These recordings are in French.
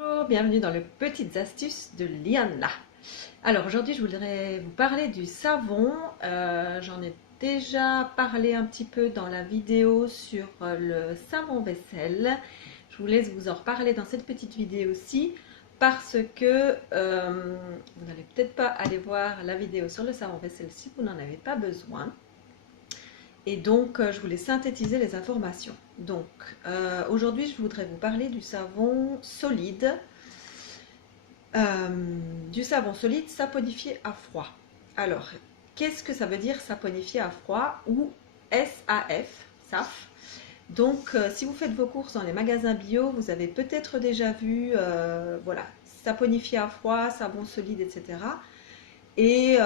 Bonjour, bienvenue dans les petites astuces de Liana. Alors aujourd'hui je voudrais vous parler du savon. J'en ai déjà parlé un petit peu dans la vidéo sur le savon vaisselle. Je vous laisse vous en reparler dans cette petite vidéo aussi parce que vous n'allez peut-être pas aller voir la vidéo sur le savon vaisselle si vous n'en avez pas besoin. Et donc, je voulais synthétiser les informations. Donc, aujourd'hui, je voudrais vous parler du savon solide. Du savon solide saponifié à froid. Alors, qu'est-ce que ça veut dire saponifié à froid ou SAF, SAF? Donc, si vous faites vos courses dans les magasins bio, vous avez peut-être déjà vu, voilà, saponifié à froid, savon solide, etc. Et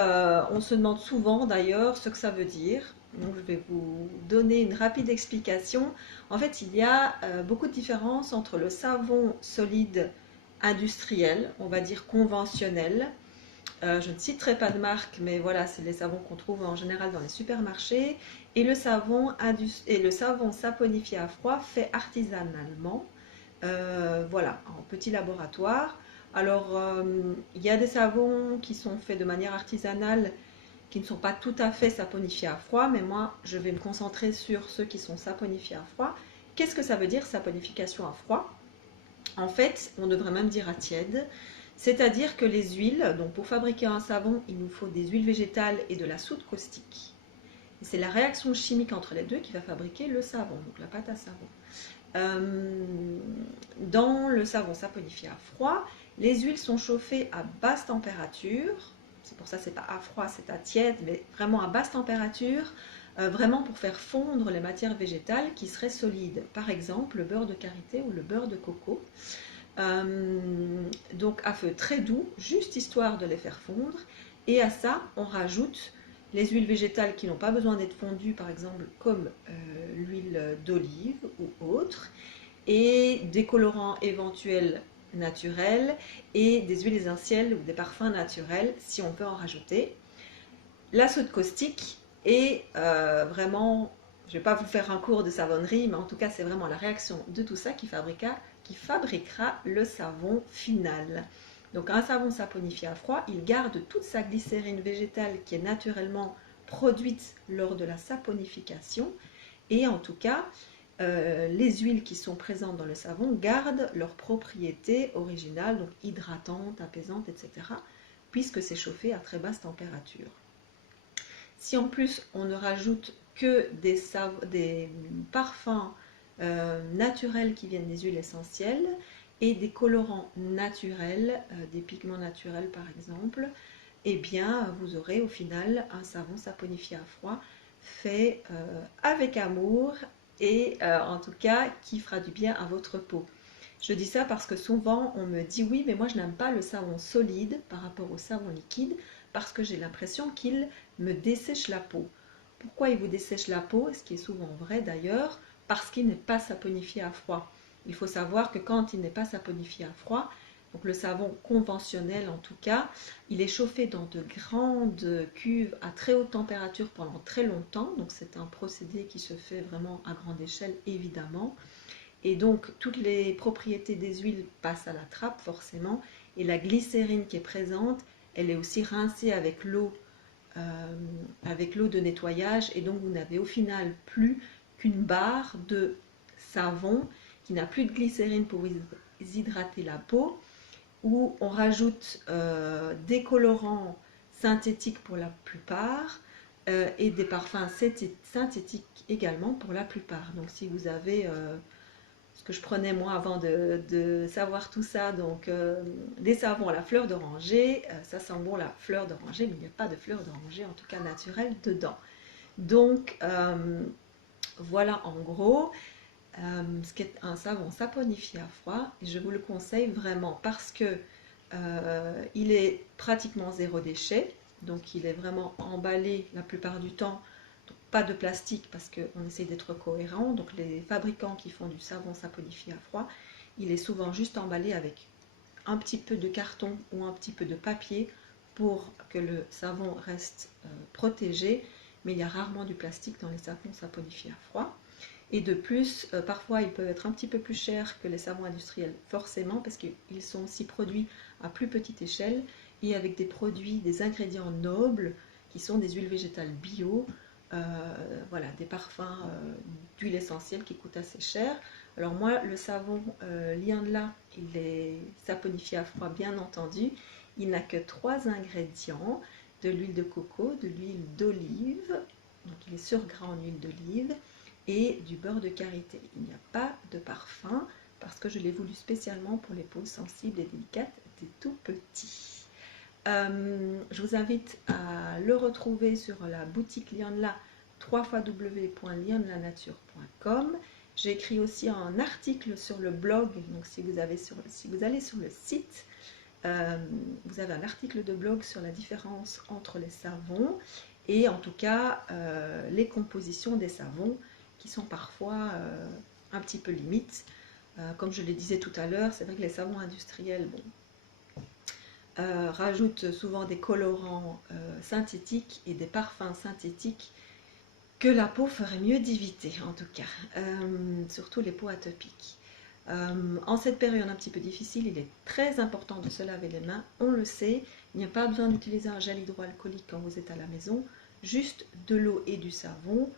on se demande souvent d'ailleurs ce que ça veut dire. Donc je vais vous donner une rapide explication. En fait, il y a beaucoup de différences entre le savon solide industriel, on va dire conventionnel. Je ne citerai pas de marque, mais voilà, c'est les savons qu'on trouve en général dans les supermarchés. Et le savon saponifié à froid fait artisanalement, voilà, en petit laboratoire. Alors, il y a des savons qui sont faits de manière artisanale, qui ne sont pas tout à fait saponifiés à froid, mais moi, je vais me concentrer sur ceux qui sont saponifiés à froid. Qu'est-ce que ça veut dire, saponification à froid? En fait, on devrait même dire à tiède. C'est-à-dire que les huiles, donc pour fabriquer un savon, il nous faut des huiles végétales et de la soude caustique. C'est la réaction chimique entre les deux qui va fabriquer le savon, donc la pâte à savon. Dans le savon saponifié à froid, les huiles sont chauffées à basse température. C'est pour ça que c'est pas à froid, c'est à tiède, mais vraiment à basse température, vraiment pour faire fondre les matières végétales qui seraient solides. Par exemple, le beurre de karité ou le beurre de coco. Donc à feu très doux, juste histoire de les faire fondre. Et à ça, on rajoute les huiles végétales qui n'ont pas besoin d'être fondues, par exemple comme l'huile d'olive ou autre, et des colorants éventuels naturels et des huiles essentielles ou des parfums naturels si on peut en rajouter. La soude caustique est vraiment, je ne vais pas vous faire un cours de savonnerie, mais en tout cas c'est vraiment la réaction de tout ça qui fabriquera le savon final. Donc un savon saponifié à froid, il garde toute sa glycérine végétale qui est naturellement produite lors de la saponification et en tout cas les huiles qui sont présentes dans le savon gardent leurs propriétés originales, donc hydratantes, apaisantes, etc., puisque c'est chauffé à très basse température. Si en plus on ne rajoute que des parfums naturels qui viennent des huiles essentielles et des colorants naturels, des pigments naturels par exemple, eh bien vous aurez au final un savon saponifié à froid fait avec amour et en tout cas qui fera du bien à votre peau. Je dis ça parce que souvent on me dit oui, mais moi je n'aime pas le savon solide par rapport au savon liquide parce que j'ai l'impression qu'il me dessèche la peau. Pourquoi il vous dessèche la peau? Ce qui est souvent vrai d'ailleurs, parce qu'il n'est pas saponifié à froid. Il faut savoir que quand il n'est pas saponifié à froid, donc le savon conventionnel en tout cas, il est chauffé dans de grandes cuves à très haute température pendant très longtemps. Donc c'est un procédé qui se fait vraiment à grande échelle évidemment. Et donc toutes les propriétés des huiles passent à la trappe forcément. Et la glycérine qui est présente, elle est aussi rincée avec l'eau de nettoyage. Et donc vous n'avez au final plus qu'une barre de savon qui n'a plus de glycérine pour vous hydrater la peau, où on rajoute des colorants synthétiques pour la plupart et des parfums synthétiques également pour la plupart. Donc si vous avez ce que je prenais moi avant de savoir tout ça, donc des savons à la fleur d'oranger, ça sent bon la fleur d'oranger, mais il n'y a pas de fleur d'oranger en tout cas naturelle dedans. Donc voilà en gros ce qu'est un savon saponifié à froid, et je vous le conseille vraiment parce que il est pratiquement zéro déchet, donc il est vraiment emballé la plupart du temps, donc pas de plastique parce qu'on essaie d'être cohérent. Donc les fabricants qui font du savon saponifié à froid, il est souvent juste emballé avec un petit peu de carton ou un petit peu de papier pour que le savon reste protégé, mais il y a rarement du plastique dans les savons saponifiés à froid. Et de plus, parfois ils peuvent être un petit peu plus chers que les savons industriels, forcément, parce qu'ils sont aussi produits à plus petite échelle et avec des produits, des ingrédients nobles qui sont des huiles végétales bio, voilà, des parfums d'huile essentielle qui coûtent assez cher. Alors moi, le savon Liandla, il est saponifié à froid, bien entendu. Il n'a que 3 ingrédients, de l'huile de coco, de l'huile d'olive, donc il est surgras en huile d'olive, et du beurre de karité. Il n'y a pas de parfum parce que je l'ai voulu spécialement pour les peaux sensibles et délicates des tout petits. Je vous invite à le retrouver sur la boutique Liandla, www.liandlanature.com. J'ai écrit aussi un article sur le blog, donc si vous allez sur le site, vous avez un article de blog sur la différence entre les savons et en tout cas les compositions des savons qui sont parfois un petit peu limites. Comme je le disais tout à l'heure, c'est vrai que les savons industriels, bon, rajoutent souvent des colorants synthétiques et des parfums synthétiques que la peau ferait mieux d'éviter, en tout cas, surtout les peaux atopiques. En cette période un petit peu difficile, il est très important de se laver les mains, on le sait, il n'y a pas besoin d'utiliser un gel hydroalcoolique quand vous êtes à la maison, juste de l'eau et du savon,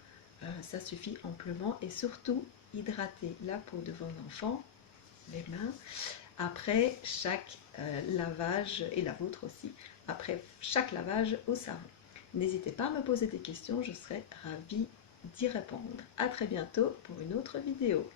ça suffit amplement, et surtout hydrater la peau de vos enfants, les mains, après chaque lavage, et la vôtre aussi, après chaque lavage au savon. N'hésitez pas à me poser des questions, je serai ravie d'y répondre. A très bientôt pour une autre vidéo.